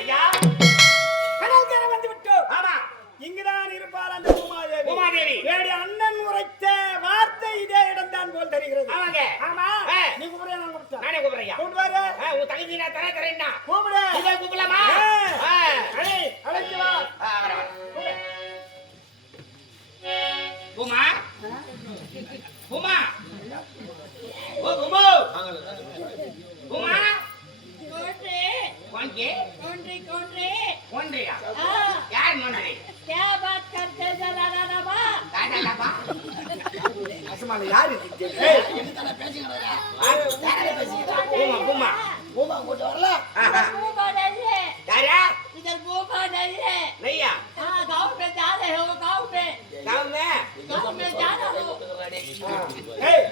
ஐயா கடற்கரை வந்து விட்டோம். ஆமா இங்குதான் இருப்பார் அந்த பூமாதேவி. பூமாதேவி என்னுடைய அண்ணன் உரைத்த வார்த்தை இதே இடம்தான் போல் தெரிகிறது. ஆமாங்க. ஆமா. ஆ. நீ கூப்பிடுறியா நான் கூப்பிட்டா? நானே கூப்பிடுறேன். கூப்பிடுவாரு. உன் தகுதி நான் தரேன்னா கூப்பிடு. இதை கூப்பிடலாமா? அழைச்சு வா. வர வர கூப்பிடு. பூமா பூமா ஓ பூமோ பூமா कौनरे कौन कौनरे कौनरे कौनरिया हाँ यार नोनरे क्या बात करते जरा राबा दादा लाबा அசமான யாரு இது? ஏய் என்ன பேசிங்கடா யாரே பேசிங்கடா பூமா பூமா பூமா கூட்டி வரல बूबा नहीं है யாரா इधर बूबा नहीं है नैया हाँ गांव में जा रहे हो गांव में जा रहे हो ஏய்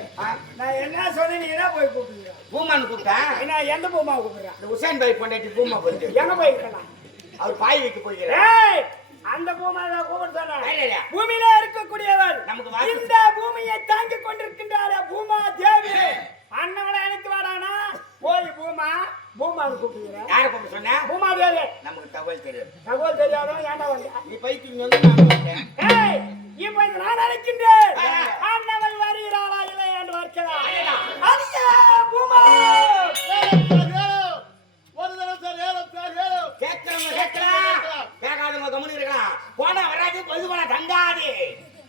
நான் என்ன சொன்னேன் நீ என்ன போய் கூப்பிடுற? பூமான்னு கூப்பிட்டா என்ன எந்த பூமாவை கூப்பிடுற? இந்த உசேன் பாய் பொண்டாட்டி பூமா வந்து எங்க போய் இருக்கலாம்? அவர் பாய் வைக்க போகிறார் ஏய் அந்த பூமாவை கூப்பிட்டு சொன்னா பூமியில இருக்கக்கூடியவர் நமக்கு வாக்கு இந்த பூமியை தாங்கிக் கொண்டிருக்கின்றாரே பூமா தேவி. அண்ணவளை எனக்கு வாடானா போய் பூமா பூமான்னு கூப்பிடுற. யாரை கூப்பிட சொன்னா பூமா தேவி. நமக்கு தகவல் தெரியும் தகவல் தெரியாதவன் ஏன்டா வந்த? நீ பைத்தியம் வந்து நான் வந்தேன் ஏய் இப்ப இந்த நான் அழைக்கின்றேன். அண்ணவள் வருகிறாளா இல்லை என்று பார்க்கலாம். அடியே பூமா. ஒரு தடவை சார் ஏலம் சார் ஏலம் கேட்கிறவங்க கேட்கலாம் கேட்காதவங்க கம்முனு இருக்கலாம் போனா வராது பொழுது போனா தங்காது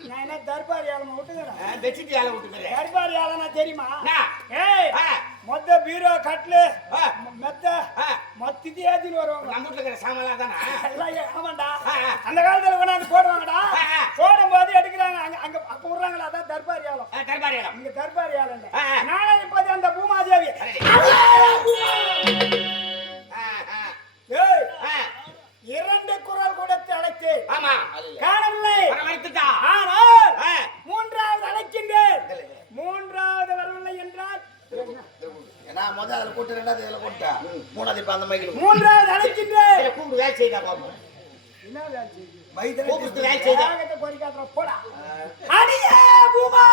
நான் என்ன தர்பாரி ஆளமா விட்டுக்கிறேன்? பெட்ஷீட் வேலை விட்டுக்கிறேன் தர்பாரி ஆளனா தெரியுமா? என்ன? ஏய் ஆ. மொத்த பீரோ கட்லு ஆ. மெத்த ஆ. மொத்தத்தி ஏத்தின்னு வருவாங்க. நம்ம வீட்டுல இருக்கிற சாமான் தானே எல்லாம் ஆமாண்டா. ஆ. அந்த காலத்துல கொண்டாந்து போடுவாங்கடா. ஆ. போடும்போது எடுக்கிறாங்க அங்க அங்க அப்ப விடுறாங்களா? அதான் தர்பாரி ஆளம். தர்பாரி இடம் இங்க தர்பாரி ஆளம் இல்ல. ஆ. நானே இப்போது அந்த பூமாதேவி. அரே. ஏய் ஆ. இரண்டு குரல் கொடுத்து அழைத்து ஆமா காணவில்லை. வரமளித்துட்டா ஆனால் ஆ. மூன்றாவது அழைக்கின்றேன். மூன்றாவது வரவில்லை என்றால் ஏன்னா முதல்ல அதில் கூட்டு ரெண்டாவது இதில் கூட்டா மூணாவது இப்போ அந்த மைக்கில் மூன்றாவது அழைக்கின்றேன். இதை கூப்பிட்டு வேலை செய்தா பாப்போம் என்ன வேலை செய்யுது? கூப்பிட்டு வேலை செய்தா யாகத்தை பொறிக்காதற போடா. அடியே பூமா.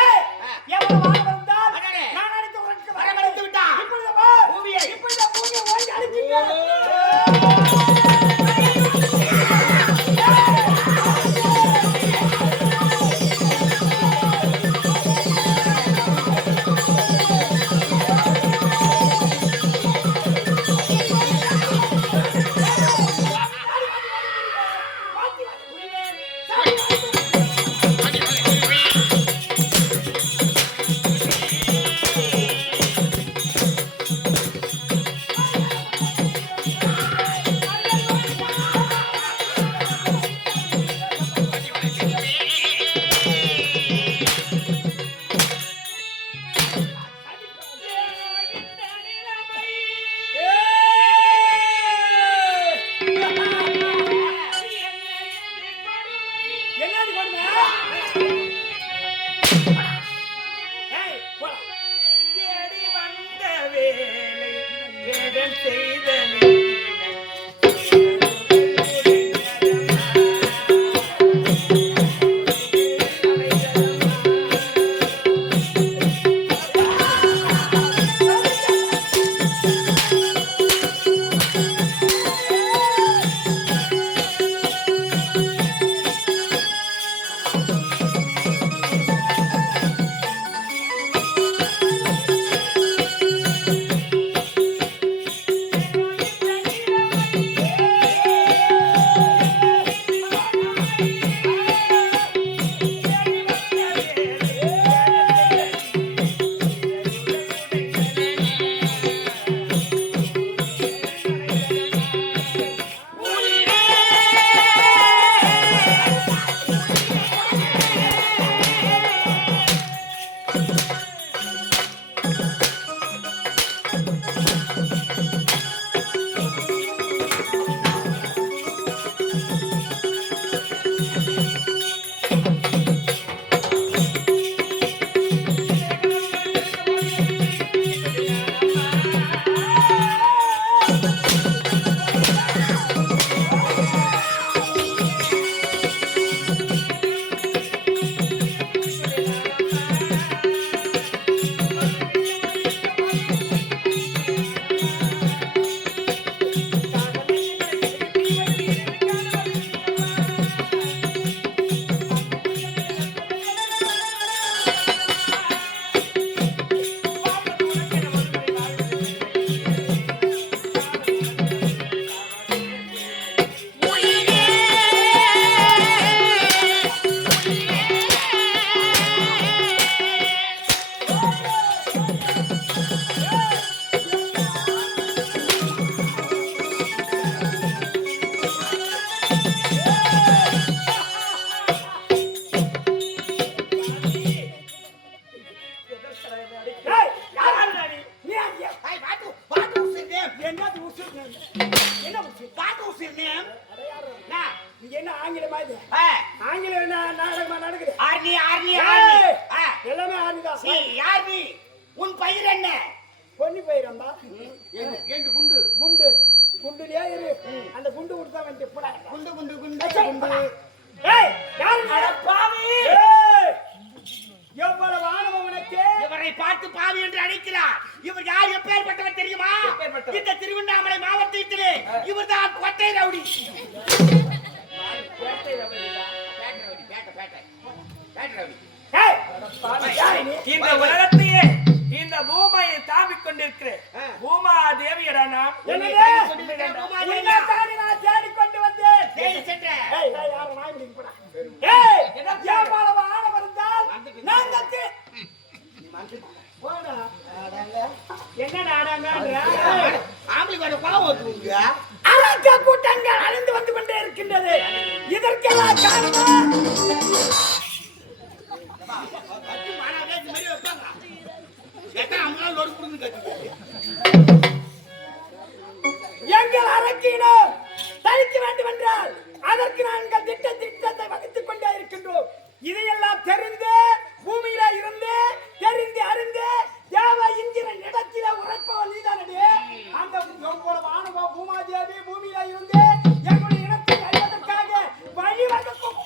ஏய் எவ்வளவு வாங்க வந்தால் அடடே. நான் அடித்து உனக்கு வரமளித்து விட்டா இப்பொழுது வா. பூமியை. இப்பொழுது பூமியை ஓடி அழைக்கின்றேன். என்னடி பண்ணுங்க? ஏய் போடா. தேடி வந்த வேலை வேதம் செய்த என்ன உசு? What was your name? Nah. இங்க என்ன ஆங்கிலமா இது? Hey. ஆங்கிலம் என்ன நாடகமா நடக்குது? Army. ஏய், Ah. எல்லாமே ஆர்மிதான். See, army. உன் பயிர் என்ன? பொன்னி போயிரந்தா எங்க குண்டு. குண்டுலயே இரு. அந்த குண்டு கொடுத்தா வந்து போடா. குண்டு. ஏய், யாரு நீ? அட பாவி. ஏய், எவ்வளவு ஆணவம் உனக்கு? இவரை பார்த்து பாவி என்று அழைக்கிறார். இவர் யார் எப்பேற்பட்டவர் தெரியுமா? இந்த திருவண்ணாமலை மாவட்டத்திலே இவர்தான் கோட்டை ரவுடி. பேட்டை ரவடியா? பேட்டை ரவுடி. ஏய், யாரு நீ? இந்த உலகத்தையே இந்த பூமியை தாவிக் கொண்டிருக்கிற பூமா தேவியடா நான். உன்னை தாண்டி நான் தேடிக் கொண்டு வந்தேன். தேடி சென்றேன். ஏய், நான் யாரை நாய் பிடிக்க போறேன்? ஏய், எவ்வளவு ஆணவம் இருந்தால் நாங்கள் போடா. என்ன நாடாங்கன்ற? ஆம்பளைக்கு வர பாவம் ஊத்துங்க. அரக்க கூட்டங்கள் அழிந்து வந்து கொண்டே இருக்கின்றது. இதற்கெல்லாம் காரணம் கட்டி மானாவே இந்த மாதிரி வைப்பாங்க. எத்தனை அம்மாள் லோடு குடுன்னு கட்டி. எங்கள் அரக்கினம் தடுக்க வேண்டும் என்றால் அதற்கு நாங்கள் திட்டத்தை வகுத்துக் கொண்டே இருக்கின்றோம். இதையெல்லாம் தெரிந்து பூமியில இருந்து தெரிந்து அறிந்து தேவ இந்திரன் இடத்தில உரைப்பவன் நீதானடி. அந்த எவ்வளவு ஆணவ பூமாதேவி பூமியில இருந்து எங்களுடைய இனத்தை அழிவதற்காக வழிவகுக்கும்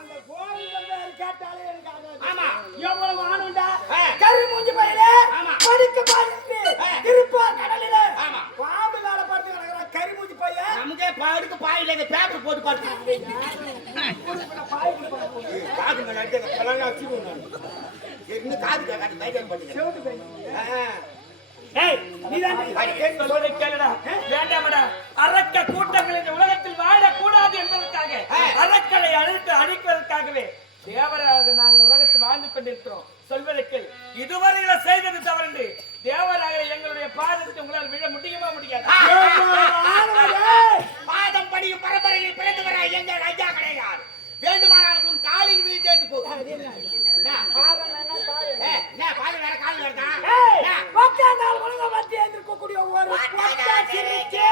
அந்த கோவில் கேட்டாலே எனக்கு ஆமா. எவ்வளவு ஆணுண்டா ஆ. கரு மூஞ்சி பையில ஆமா. படிக்க பாருங்க திருப்பார் கடலில ஆமா. பாம்பு மேல படுத்து கிடக்குற கரு மூஞ்சி பைய நமக்கே பாடுக்கு பாயில இந்த பேப்பர் போட்டு பார்த்து காது மேல அடிக்க பலனா வச்சுக்கணும். இன்னும் காது காட்டு மைதம் பண்ணுங்க. ஏய் நீதான் சொல்வதை கேளுடா. வேண்டாமடா. அரக்க கூட்டங்கள் இந்த உலகத்தில் வாழக்கூடாது என்பதற்காக அரக்களை அழிப்பதற்காகவே தேவராக நாங்கள் உலகத்தில் வாழ்ந்து கொண்டிருக்கிறோம். சொல்வதற்கு இதுவரையில செய்தது தவறு. தேவராக எங்களுடைய பாதத்தை உங்களால் விழ முடியுமா முடியாது? பாதம் படியும் பரம்பரையில் பிறந்து வர எங்கள் ஐயா கிடையாது. வேண்டுமானால் உன் காலில் வீழ்ந்து போ. பாரு வேற கால் வருதா? உட்கார்ந்தால் உலக மத்திய இருக்கக்கூடிய ஒரு பொட்டா சிரிச்சு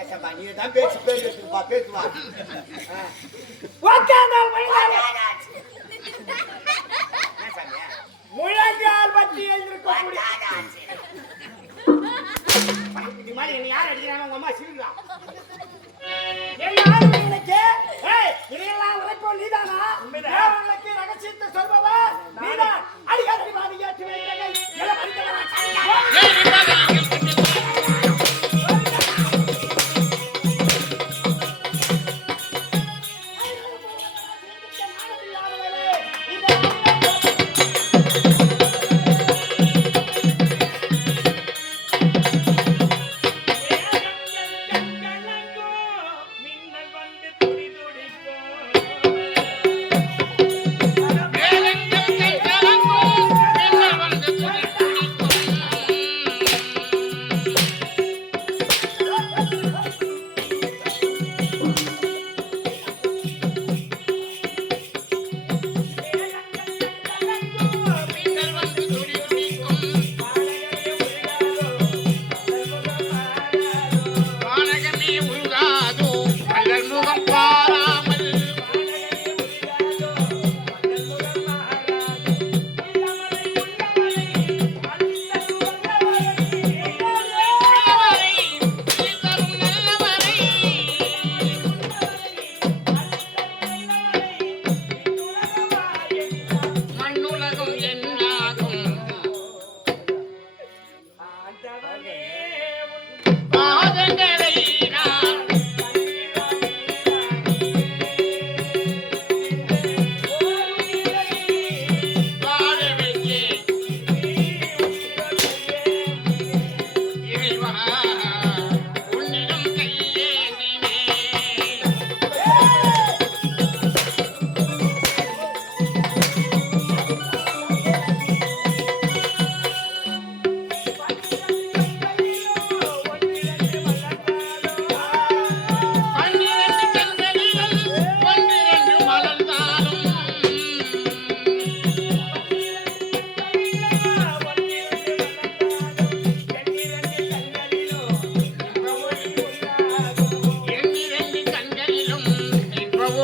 ஏசப்பா நீ தான் பேசுவா பேசுவா. உட்கார்ந்தால் என்ன சாமி? முழங்கால் மத்திய இருக்கக்கூடிய இது மாதிரி என்ன யார் அடிக்கிறாங்க? உங்க அம்மா சிரிக்கிறா. எல்லாருக்கு இதையெல்லாம் உரைப்போம் நீதானா? தேவர்களுக்கு ரகசியத்தை சொல்பவா நீதான். அடியாற்றி வாதியாற்றி வைத்ததை எல்லாம் படித்தவரா? மின்னல் வந்து துடி துடிக்கும்.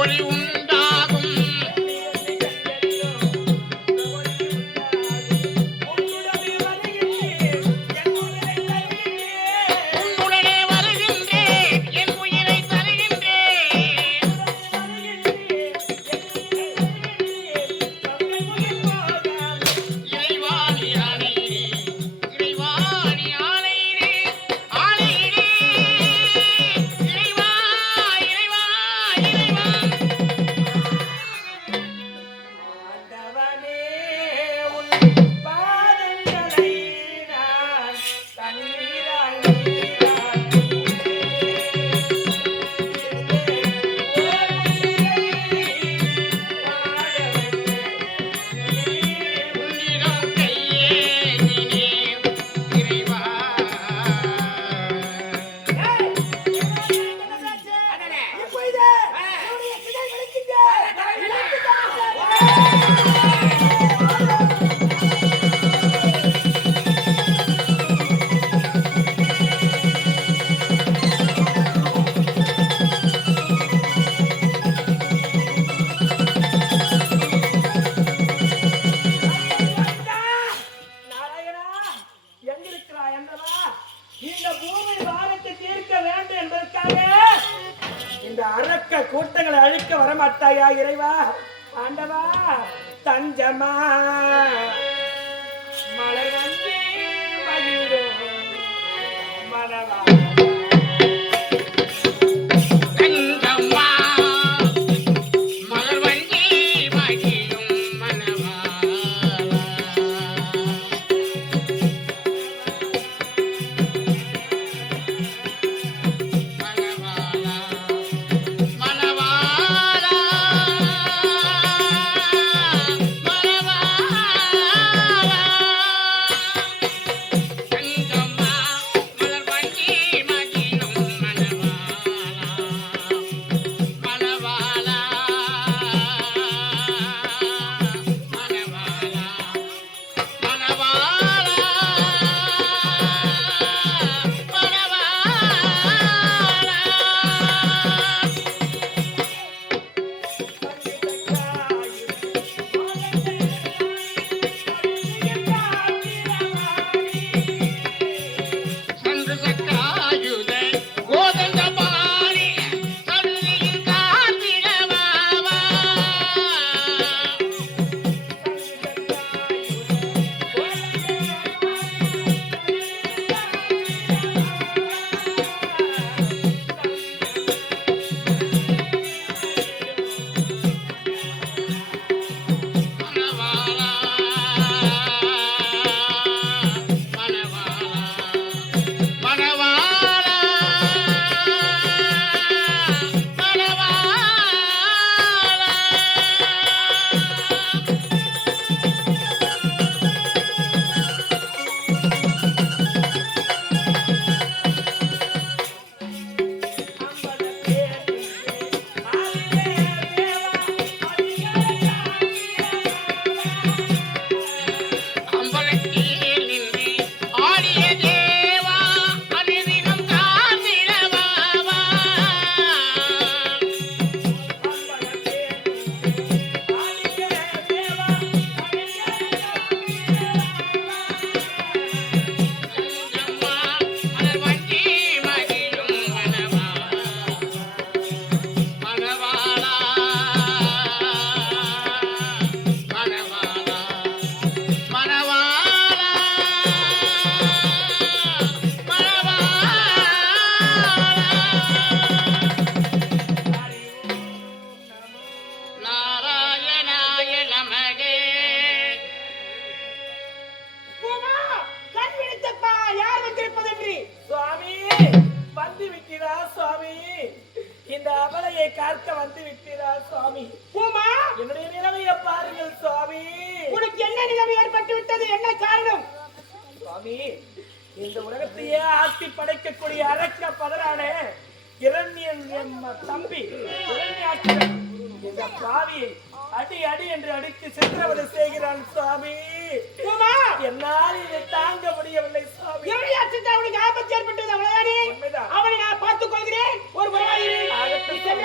ஒளி உண்டாகும் உன்னுடனே வருகின்றேன் என் உயிரை தருகின்றேன் இறைவாணி ஆணையிலே இறைவாணி ஆணையிலே ஆணையிலே இறைவா இறைவா இறைவா ஆண்டவனே உன் பாதங்களை நான் தண்ணீராய் உன்னிடம் கையேந்தினே இறைவா அண்ணனே, இப்பொழுது என்னுடைய சிதை விளக்கிட்டு நாராயணா எங்க இருக்கிறாய் என்றவா இந்த பூமி பாரத்தை தீர்க்க வேண்டும் என்பதற்காக இந்த அரக்க கூட்டங்களை அழிக்க வரமாட்டாயா இறைவா ஆண்டவா தஞ்சமா மலர் வந்து மகிழும் மனவா கந்தம்மா மலர் வஞ்சி மகிழும் மனவா மனவாளா மனவாளா கந்தம்மா மலர் வஞ்சி மகிழும் மனவாளா மனவாளா மனவாளா சன்று சக்காயுத கோதண்ட பாணி சல்லியின் காத்திடவாவா மனவாளா மனவாளா மனவாளா மனவாளா அம்பலத்தில் நின்று ஆடிய தேவா அனுதினம் காத்திடவாவா அம்மா மலர் வஞ்சி மகிழும் மனவாளா மனவாளா மனவாளா நாராயணாய நமகே பூமா கண் விழித்தப்பா யார் வந்திருப்பதென்று சுவாமி வந்து விட்டீரா சுவாமி இந்த அபலையை காக்க வந்து விட்டீரா சுவாமி பூமா என்னுடைய நிலைமையை பாருங்கள் சுவாமி உனக்கு என்ன நிலைமை ஏற்பட்டு விட்டது என்ன காரணம் சுவாமி இந்த உலகத்தையே ஆட்டி படைக்கக்கூடிய அரக்க பதறானே இரண்யன் தம்பி இரண்யாட்சன் இந்த பாவியை அடி அடி என்று அடித்து சித்திரவதை செய்கிறான் சுவாமி பூமா என்னால் இதை தாங்க முடியவில்லை சுவாமி அவனுக்கு ஆபத்து ஏற்பட்டது அவ்வளவுதானே உண்மைதான். அவனை நான் பார்த்துக் கொள்கிறேன் ஒரு பரவாயில்லை ஆகட்டும். நீ சென்று